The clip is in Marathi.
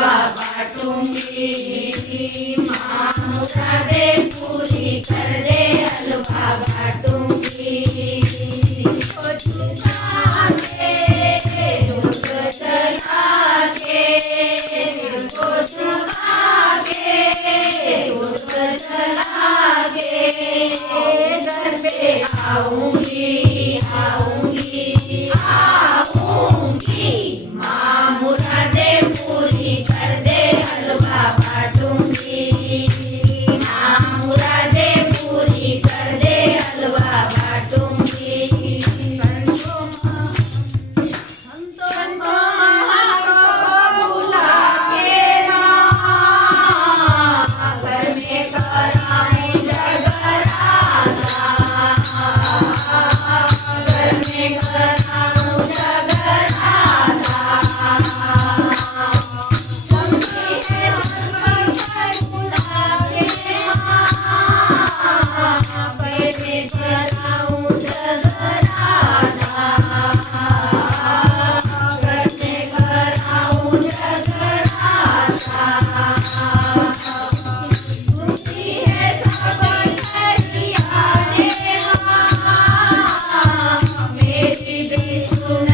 हलवा बाटूंगी माँ मुरादे पूरी कर दे हलवा बाटूंगी ओ झूठा के झूठ चला के ओ झूठा के झूठ चला के घर पे आऊंगी आऊंगी आऊंगी माँ मुरादे पूरी कर दे हलवा बाटूंगी माँ मुरादे पूरी कर दे हलवा बाटूंगी संतो महाको बुला के माँ घर में कराऊं जगराता घर में कराऊं जगराता जमती है सर्व बुला के माँ पहले कराऊं जगराता घर में कराऊं जगराता सुनती है सब सखियाँ रे माँ मेरी भी सुन